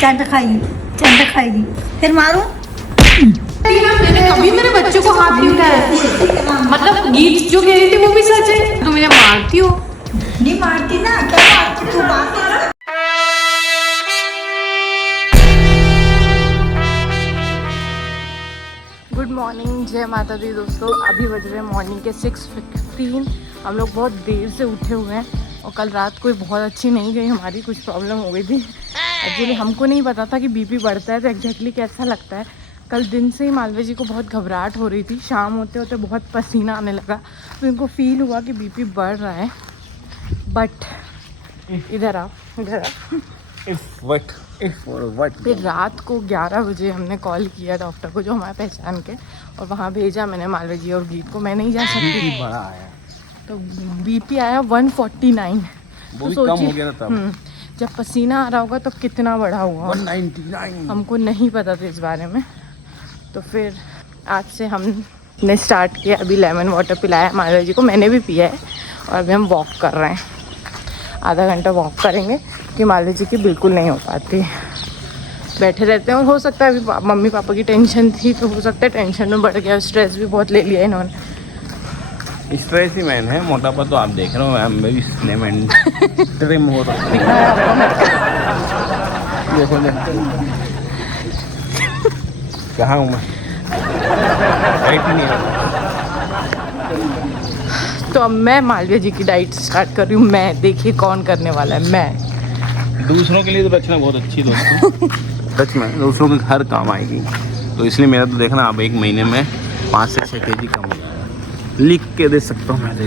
चांटा खाएगी, चांटा खाएगी, फिर मारूं? मैंने कभी मेरे बच्चे को हाथ नहीं उठाया। मतलब गीत जो कह रही थी वो भी सच है। तुम मुझे मारती हो? नहीं मारती ना, क्या मारती तू? बात कर। गुड मॉर्निंग, जय माता दी दोस्तों। अभी बज रहे हैं मॉर्निंग के 6:15। हम लोग बहुत देर से उठे हुए हैं और कल रात कोई बहुत अच्छी नहीं गई हमारी, कुछ प्रॉब्लम हो गई थी। एक्चुअली हमको नहीं पता था कि बीपी बढ़ता है तो एग्जैक्टली कैसा लगता है। कल दिन से ही मालवी जी को बहुत घबराहट हो रही थी, शाम होते होते बहुत पसीना आने लगा तो इनको फील हुआ कि बीपी बढ़ रहा है। बट इधर आ, इधर आ। फिर रात को 11 बजे हमने कॉल किया डॉक्टर को, जो हमारे पहचान के, और वहाँ भेजा मैंने मालवी जी और गीत को। मैं नहीं जा सकती, बड़ा आया तो बीपी आया 149। वो भी कम हो गया ना तब। जब पसीना आ रहा होगा तो कितना बढ़ा हुआ 199। हमको नहीं पता था इस बारे में। तो फिर आज से हमने स्टार्ट किया, अभी लेमन वाटर पिलाया मालवी जी को, मैंने भी पिया है। और अभी हम वॉक कर रहे हैं, आधा घंटा वॉक करेंगे कि मालवी जी की बिल्कुल नहीं हो पाती, बैठे रहते हैं। और हो सकता है अभी मम्मी पापा की टेंशन थी तो हो सकता है टेंशन में बढ़ गया, स्ट्रेस भी बहुत ले लिया इन्होंने। स्ट्रेस ही मैन है, मोटापा तो आप देख रहे हो, मैं भी स्लिम ट्रिम हो रहा हूँ। देखो कहाँ हूँ मैं, डाइट ही नहीं है। तो अब मैं मालवीय जी की डाइट स्टार्ट कर रही हूँ। मैं, देखिए कौन करने वाला है, मैं। दूसरों के लिए तो रचना बहुत अच्छी दोस्तों। सच में दूसरों के हर काम आएगी, तो इसलिए मेरा तो देखना आप 1 महीने में 5 से 6 kg कम हो जाएगा। लिख के दे सकता हूँ मैं तो।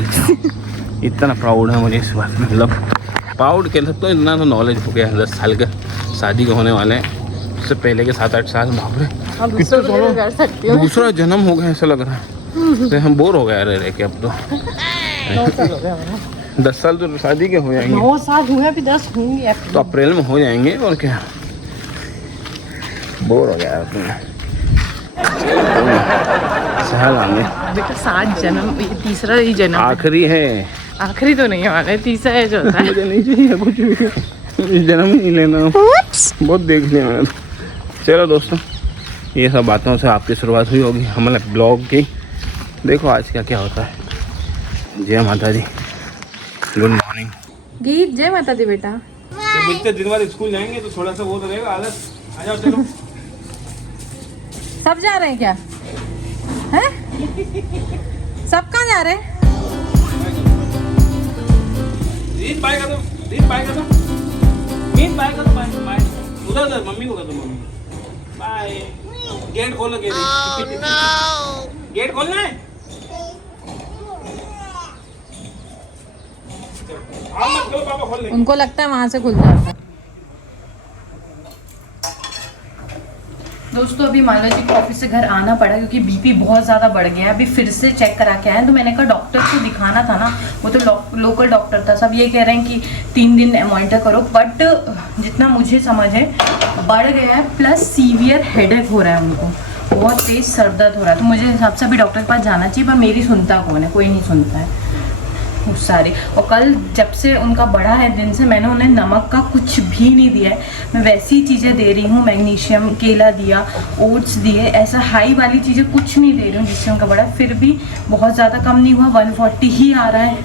इतना प्राउड है मुझे इस बात में, मतलब प्राउड कह सकता हूँ। इतना तो नॉलेज हो गया, 10 साल का शादी के होने वाले हैं, उससे पहले के 7-8 साल बाप रे दूसरा जन्म हो गया ऐसा लग रहा है। तो हम बोर हो गए रह के अब तो। 10 साल तो शादी के हो जाएंगे, 9 साल हुए, अभी 10 होंगे तो अप्रैल में हो जाएंगे। और क्या, बोर हो गया सहल आएंगे बेटा। 7 जन्म, ये तीसरा ही जन्म, आखिरी है। आखिरी तो नहीं हमारा, तीसरा है जो होता है। मुझे नहीं चाहिए कुछ भी, जन्म ही नहीं लेना। बहुत देख लिया मैंने। चलो दोस्तों, ये सब बातों से आपकी शुरुआत हुई होगी हमारे ब्लॉग की। देखो आज क्या क्या होता है। जय माता दी, गुड मॉर्निंग। गीत, जय माता दी बेटा। तो बच्चे दिन बाद स्कूल जाएंगे तो थोड़ा सा वो तो रहेगा आलस। आ जाओ चलो। सब जा रहे हैं क्या? हैं? सब कहाँ जा रहे हैं? रीत बाय कर दो, रीत बाय कर दो, रीत बाय कर दो, बाय बाय। उधर मम्मी को कर दो, मम्मी बाय। गेट खोलो, गेट खोलना है। पापा खोल ले। उनको लगता है वहां से खुल जाता है। दोस्तों अभी मालवी जी को ऑफिस से घर आना पड़ा क्योंकि बीपी बहुत ज़्यादा बढ़ गया है। अभी फिर से चेक करा के आए, तो मैंने कहा डॉक्टर को दिखाना था ना, वो तो लोकल डॉक्टर था। सब ये कह रहे हैं कि 3 दिन मॉनिटर करो, बट जितना मुझे समझ है बढ़ गया है, प्लस सीवियर हेडेक हो रहा है उनको, बहुत तेज सर दर्द हो रहा है। तो मुझे हिसाब से अभी डॉक्टर के पास जाना चाहिए, पर मेरी सुनता कौन है, कोई नहीं सुनता है सारे। और कल जब से उनका बढ़ा है दिन से, मैंने उन्हें नमक का कुछ भी नहीं दिया है। मैं वैसी चीज़ें दे रही हूँ, मैग्नीशियम, केला दिया, ओट्स दिए, ऐसा हाई वाली चीज़ें कुछ नहीं दे रही हूँ जिससे उनका बढ़ा। फिर भी बहुत ज़्यादा कम नहीं हुआ, 140 ही आ रहा है।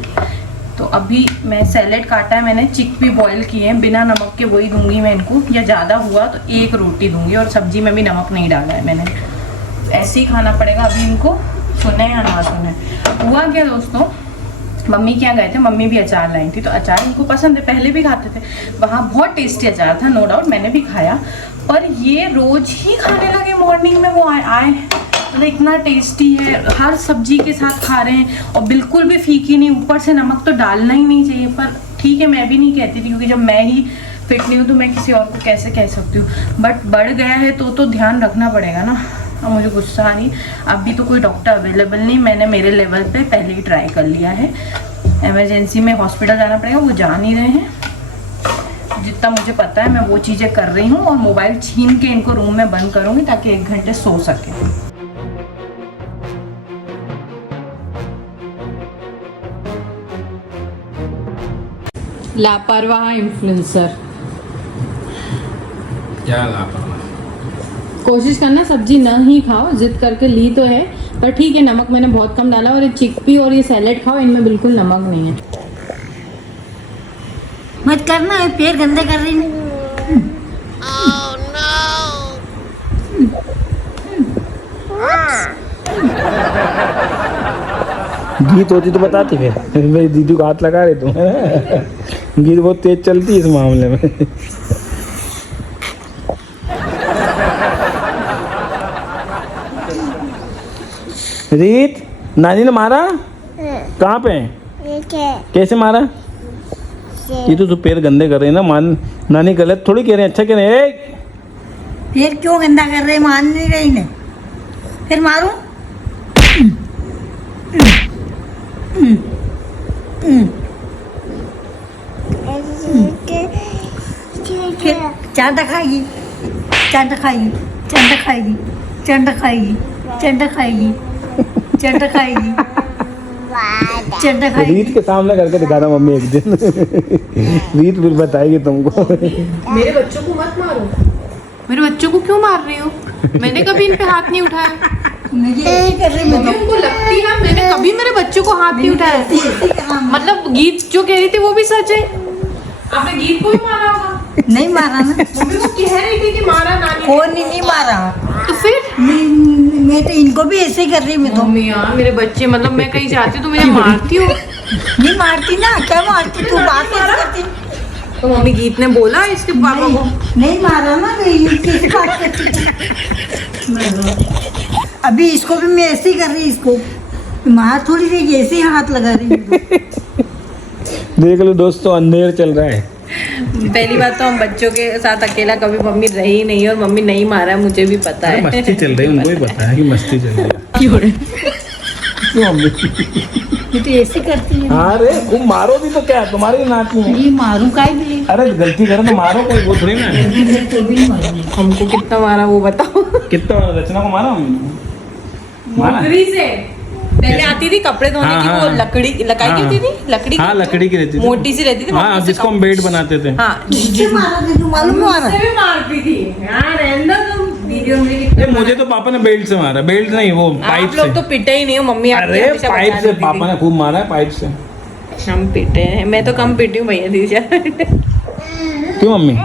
तो अभी मैं सैलेड काटा है, मैंने चिकपी बॉईल किए हैं बिना नमक के, वही दूंगी मैं इनको, या ज़्यादा हुआ तो 1 रोटी दूंगी। और सब्जी में भी नमक नहीं डाला है मैंने, ऐसे ही खाना पड़ेगा अभी इनको, सुने या ना सुने। हुआ क्या दोस्तों, मम्मी के यहाँ गए थे, मम्मी भी अचार लाई थी, तो अचार इनको पसंद है, पहले भी खाते थे, वहाँ बहुत टेस्टी अचार था, नो डाउट, मैंने भी खाया। पर ये रोज ही खाने लगे मॉर्निंग में, वो आए मतलब इतना टेस्टी है, हर सब्जी के साथ खा रहे हैं और बिल्कुल भी फीकी नहीं। ऊपर से नमक तो डालना ही नहीं चाहिए, पर ठीक है, मैं भी नहीं कहती थी क्योंकि जब मैं ही फिट नहीं हूँ तो मैं किसी और को कैसे कह सकती हूँ। बट बढ़ गया है तो ध्यान रखना पड़ेगा ना। अब मुझे गुस्सा आ रही, अभी तो कोई डॉक्टर अवेलेबल नहीं, मैंने मेरे लेवल पे पहले ही ट्राई कर लिया है। इमरजेंसी में हॉस्पिटल जाना पड़ेगा, वो जा नहीं रहे हैं। जितना मुझे पता है मैं वो चीज़ें कर रही हूँ, और मोबाइल छीन के इनको रूम में बंद करूँगी ताकि 1 घंटे सो सके। लापरवाह इन्फ्लुएंसर। क्या लापरवाही। कोशिश करना सब्जी न ही खाओ, जिद करके ली तो है, पर ठीक है नमक मैंने बहुत कम डाला। और ये चिकपी और ये सैलेड खाओ, इनमें बिल्कुल नमक नहीं है। मत करना है, पैर गंदे कर रही है। गीत होती तो बताती फिर मेरी दीदी को हाथ लगा रहे तुम। गीत बहुत तेज चलती है इस मामले में। रीत, नानी ने मारा? कहाँ पे? कैसे मारा? ये तो पैर गंदे कर रहे हैं ना, नानी गलत थोड़ी कह रहे हैं, अच्छा कह रहे हैं। पैर क्यों गंदा कर रहे, मान नहीं रही ने। फिर मारूं? फिर चांटा खाएगी, चांटा खाएगी, चांटा खाएगी, चांटा खाएगी, चांटा खाएगी, चांटा खाएगी, चांटा खाएगी। रीत के सामने करके दिखाना मम्मी एक दिन। रीत फिर बताएगी तुमको। मेरे बच्चों को मत मारो। मेरे बच्चों को क्यों मार रही हो? मैंने कभी इन पे हाथ नहीं उठाया। मुझे ऐसे कर रही, मैं तो उनको लगती है मैंने कभी मेरे बच्चों को हाथ नहीं उठाया। मतलब गीत जो कह रही थी वो भी सच है। आपने गीत को भी मारा होगा? नहीं मारा ना। मम्मी को कह रही थी कि मारा नानी। कौन नहीं मारा? तो फिर मैं तो इनको भी ऐसे ही कर रही, मैं तो। मम्मी यार मेरे बच्चे, मतलब मैं कहीं जाती हूँ तो मुझे मारती हो। नहीं मारती ना, क्या मारती तू? बात कैसे करती? तो मम्मी गीत ने बोला इसके पापा को नहीं मारा ना, तो ये कैसे बात करती? अभी इसको भी मैं ऐसे ही कर रही, इसको मार थोड़ी रही, ऐसे ही हाथ लगा रही हूँ। देख लो दोस्तों, अंधेर चल रहा है। पहली बात तो हम बच्चों के साथ अकेला कभी मम्मी रही नहीं, और मम्मी नहीं मारा मुझे भी पता है। मस्ती चल रही है, उनको भी पता है कि मस्ती चल रही है। क्यों मम्मी? ये तो ऐसे करती है। अरे खूब मारो भी तो क्या, तुम्हारी नाती है। ये मारूं का भी? अरे गलती करे तो मारो, कोई वो थोड़ी ना है। तो भी मारूंगी। हमको कितना मारा वो बताओ। कितना मारा? रचना को मारा मम्मी? मारा? मोटरी से पहले आती थी कपड़े धोने की, वो लकड़ी लकड़ी की होती थी, लकड़ी हाँ लकड़ी की रहती थी, मोटी सी रहती थी। हाँ जिसको हम बेड बनाते थे। हाँ किससे मारा था, तू मालूम नहीं मारा? भी मारती थी यार, रहना तुम वीडियो में कितना। मुझे तो पापा ने बेल्ट से मारा, बेल्ट नहीं वो पाइप आप लोग तो से। पिटे ही नहीं हो, मम्मी आपकी अरे हमेशा पाइप बचा से देती थी। पापा ने खूब मारा है, पाइप से। हम पिटे हैं, मैं तो कम पिटी हूँ भैया दीजिए। क्यों मम्मी?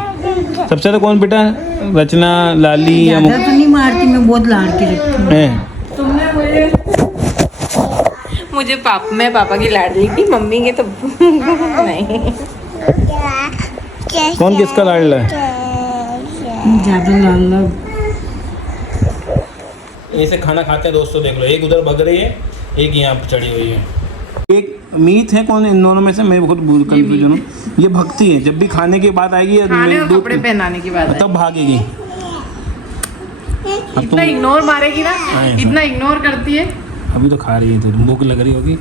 सबसे ज्यादा कौन पिटा है? रचना, लाली या ज्यादा तो नहीं मारती, मैं बहुत लाड़ती रखती हूँ। है? तुमने मैं पापा की लाडली थी, मम्मी के तो नहीं। कौन किसका लाडला है? ज्यादा लाडला। ऐसे खाना खाते हैं दोस्तों, देख लो, एक उधर भग रही है, एक यहाँ पे चढ़ी हुई है। एक मीत है, कौन इन दोनों में से? मैं बहुत कंफ्यूजन हूँ। ये भगती है, जब भी खाने की बात आएगी कपड़े पहनाने की बात तब भागेगी। इतना इग्नोर मारेगी ना, इतना इग्नोर करती है। अभी तो खा रही है, तो भूख लग रही होगी।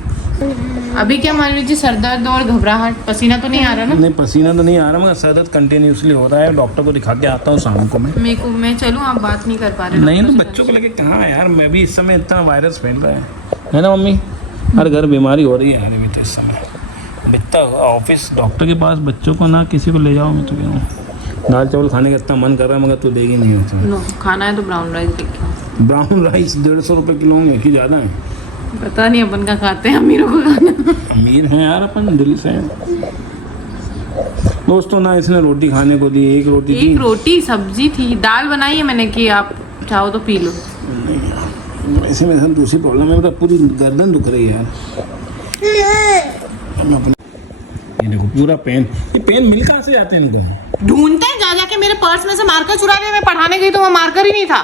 अभी क्या मान लीजिए, सर दर्द और घबराहट, पसीना तो नहीं आ रहा ना? नहीं पसीना तो नहीं आ रहा, मगर सर दर्द कंटिन्यूसली हो रहा है। डॉक्टर को दिखा के आता हूँ शाम को मैं चलूँ, आप बात नहीं कर पा रहे? नहीं तो बच्चों को लेके कहाँ यार, मैं भी इस समय इतना वायरस फैल रहा है ना मम्मी? हर घर बीमारी हो रही है यार अभी तो इस समय। इतना ऑफिस डॉक्टर के पास बच्चों को ना किसी को ले जाओ, मैं तो कह रहा हूँ। दाल चावल खाने का इतना मन कर रहा है, मगर तू देगी नहीं होता। खाना है तो ब्राउन राइस देखिए। ब्राउन राइस 150 रुपये किलो होंगे कि ज़्यादा है? पता नहीं, अपन का खाते हैं, अमीरों को खाना। अमीर हैं यार अपन, दिल से। दोस्तों ना इसने रोटी खाने को दी, एक रोटी सब्जी थी, दाल बनाई है मैंने कि आप चाहो तो पी लो। नहीं यार, ऐसे मेरे साथ दूसरी प्रॉब्लम है, मतलब पूरी गर्दन दुख रही है यार। ये देखो पूरा पेन, ये पेन मिल कहाँ से जाते हैं इनको? ढूंढते हैं जा जाके, मेरे पर्स में से मार्कर चुरा रहे। मैं पढ़ाने गई तो वो मार्कर ही नहीं था।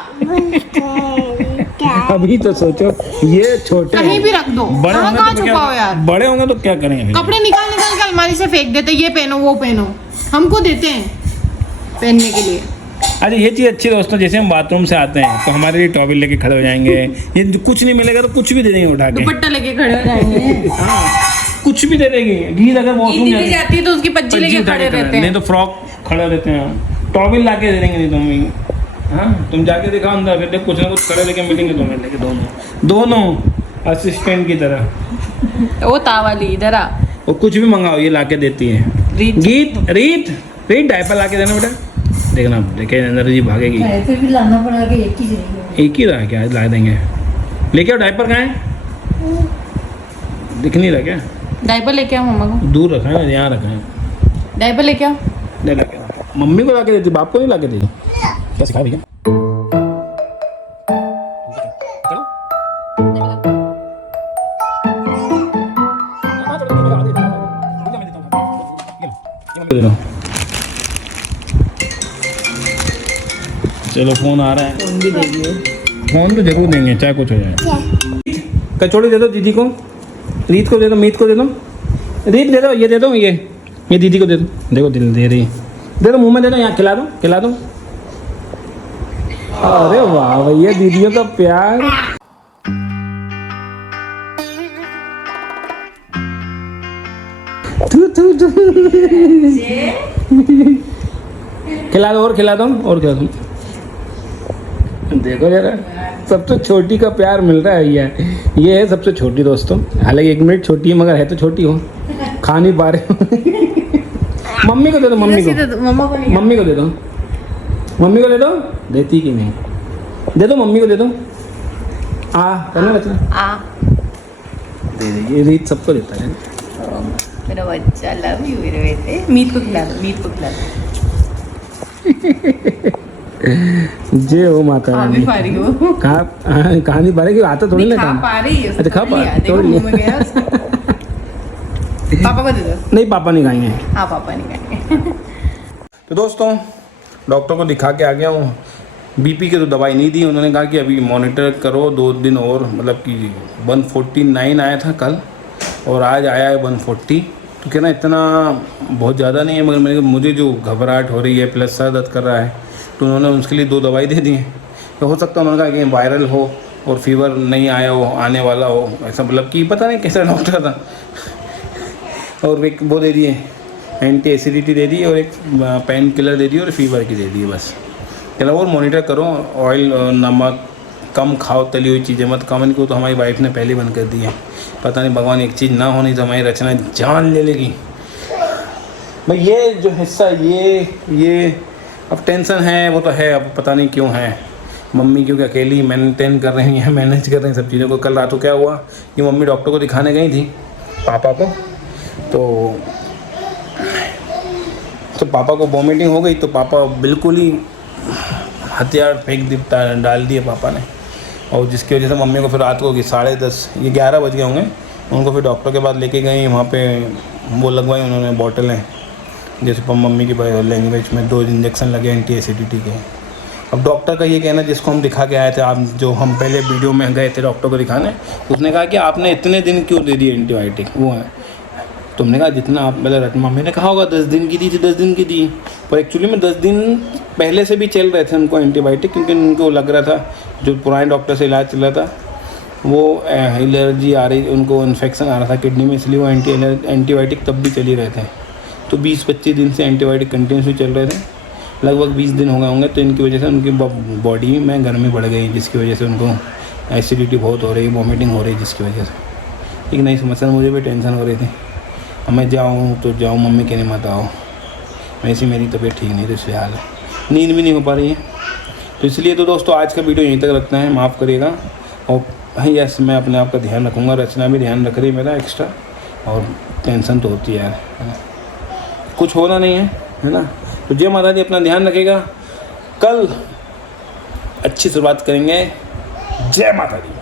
अभी तो सोचो, ये छोटे कहीं भी रख दो, बड़े होंगे कहाँ तो छुपाओ यार? बड़े होंगे तो क्या करेंगे? कपड़े निकाल निकाल के अलमारी से फेंक देते, ये पहनो वो पहनो, हमको देते हैं पहनने के लिए। अरे ये चीज़ अच्छी दोस्तों, जैसे हम बाथरूम से आते हैं तो हमारे लिए टॉवल लेके खड़े हो जाएंगे। ये कुछ नहीं मिलेगा तो कुछ भी दे देंगे उठा के, दुपट्टा लेके खड़े हो जाएंगे। हाँ कुछ भी दे देंगे। गीत अगर वॉशरूम जाती है तो उसकी पज्जी लेके खड़े रहते हैं, नहीं तो फ्रॉक खड़े रहते हैं। टॉवल ला के दे देंगे, नहीं तुम हाँ तुम जाके दिखाओ अंदर, फिर कुछ ना कुछ खड़े लेके मिलेंगे तुम्हें लेके, दोनों असिस्टेंट की तरह। वो तावाली इधर आ, वो कुछ भी मंगाओ ये ला के देती है। रीत डायपर ला के देना बेटा। देखना, देखे एनर्जी भागेगी। ऐसे भी लाना पड़ा कि एक ही चाहिए। एक ही रहा क्या, ला देंगे। लेके आओ, डायपर कहाँ है? दिख नहीं रहा क्या? डायपर लेके आओ मम्मा को। दूर रखा है, यहाँ रखा है। डायपर लेके आओ। नहीं लाके, मम्मी को लाके देती, बाप को नहीं लाके देती। क्या सिखाया भैया? चलो फोन आ रहा है, फोन भी दे दियो। फोन तो जरूर देंगे चाहे कुछ हो जाए। कचौड़ी दे दो दीदी को, रीत को दे दो, मीत को दे दो। रीत दे दो, ये दे दो, ये दीदी को दे दो। देखो दिल दे रही है, दे दो, मुंह में दे दो, यहाँ खिला दो, खिला दो। अरे वाह भैया, दीदियों का प्यार। खिला दो, और खिला दो, और खिला दो। देखो जरा, सबसे छोटी का प्यार मिल रहा है भैया। ये है सबसे छोटी दोस्तों, हालांकि 1 मिनट छोटी है मगर है तो छोटी हो, खा नहीं पा रहे हो। मम्मी को दे दो, मम्मी को, मम्मा को नहीं। मम्मी को दे दो, मम्मी को दे दो। देती कि नहीं? दे दो, मम्मी को दे दो। करना बच्चा, आ दे दे। ये रीत सबको देता है। मेरा बच्चा, लव यू मेरे बेटे। मीत को खिला दो, मीत को खिला दो। जय हो माता खा भी रानी। पा रही हो। कहा नहीं पा रही, आता थोड़ी ना खा काम। पा रही है। अच्छा, खा पा रही, देखो तोड़ लिया। मुंह में गया उसका। पापा को दे दो। नहीं, पापा नहीं खाएंगे। हाँ, पापा नहीं खाएंगे। तो दोस्तों, डॉक्टर को दिखा के आ गया हूँ। बीपी की तो दवाई नहीं दी, उन्होंने कहा कि अभी मॉनिटर करो 2 दिन और, मतलब कि 149 आया था कल और आज आया है 140। तो कहना इतना बहुत ज़्यादा नहीं है, मगर मुझे जो घबराहट हो रही है प्लस सर दर्द कर रहा है, तो उन्होंने उसके लिए 2 दवाई दे दी हैं। तो हो सकता है उन्होंने कहा कि वायरल हो और फीवर नहीं आया हो, आने वाला हो, ऐसा मतलब कि पता नहीं कैसा डॉक्टर था। और एक वो दे दिए, एंटी एसिडिटी दे दी और एक पेन किलर दे दी और फीवर की दे दी बस। कहना और मॉनिटर करो, ऑयल नमक कम खाओ, तली हुई चीज़ें मत खाओ। इनको तो हमारी वाइफ ने पहले ही बंद कर दी है। पता नहीं भगवान एक चीज़ ना होनी तो हमारी रचना जान ले लेगी भाई। ये जो हिस्सा ये अब टेंशन है, वो तो है, अब पता नहीं क्यों है। मम्मी क्योंकि अकेली मेंटेन कर रही हैं, मैनेज कर रही हैं सब चीज़ों को। कल रात को क्या हुआ कि मम्मी डॉक्टर को दिखाने गई थी पापा को, तो पापा को वॉमिटिंग हो गई। तो पापा बिल्कुल ही हथियार फेंक डाल दिए पापा ने, और जिसकी वजह से मम्मी को फिर रात को 10:30 ये 11 बज गए होंगे, उनको फिर डॉक्टर के पास लेके गई। वहाँ पे वो लगवाई उन्होंने बोतलें, जैसे मम्मी की लैंग्वेज में 2 इंजेक्शन लगे एंटी एसिडिटी के। अब डॉक्टर का ये कहना, जिसको हम दिखा के आए थे, आप जो हम पहले वीडियो में गए थे डॉक्टर को दिखाने, उसने कहा कि आपने इतने दिन क्यों दे दी एंटीबायोटिक। वो है, तुमने कहा जितना आप मतलब मम्मी ने कहा होगा 10 दिन की दी थी, 10 दिन की दी, पर एक्चुअली में 10 दिन पहले से भी चल रहे थे उनको एंटीबायोटिक, क्योंकि उनको लग रहा था जो पुराने डॉक्टर से इलाज चल रहा था वो एलर्जी आ रही, उनको इन्फेक्शन आ रहा था किडनी में, इसलिए वो एंटीबायोटिक तब भी चल ही रहे थे। तो 20-25 दिन से एंटीबायोटिक कंटिन्यूसली चल रहे थे, लगभग 20 दिन हो गए होंगे। तो इनकी वजह से उनकी बॉडी में गर्मी बढ़ गई, जिसकी वजह से उनको एसिडिटी बहुत हो रही, वॉमिटिंग हो रही, जिसकी वजह से एक नई समस्या। मुझे भी टेंशन हो रही थी, मैं जाऊँ तो जाऊँ, मम्मी कहने मत आओ, वैसे मेरी तबीयत ठीक नहीं थी, इसलिए हाल है, नींद भी नहीं हो पा रही है। तो इसलिए तो दोस्तों आज का वीडियो यहीं तक रखना है, माफ़ करिएगा। और भाई यस, मैं अपने आप का ध्यान रखूँगा, रचना भी ध्यान रख रही है मेरा एक्स्ट्रा, और टेंशन तो होती है यार, है ना, कुछ होना नहीं है ना। तो जय माता दी, अपना ध्यान रखेगा, कल अच्छी शुरुआत करेंगे। जय माता दी।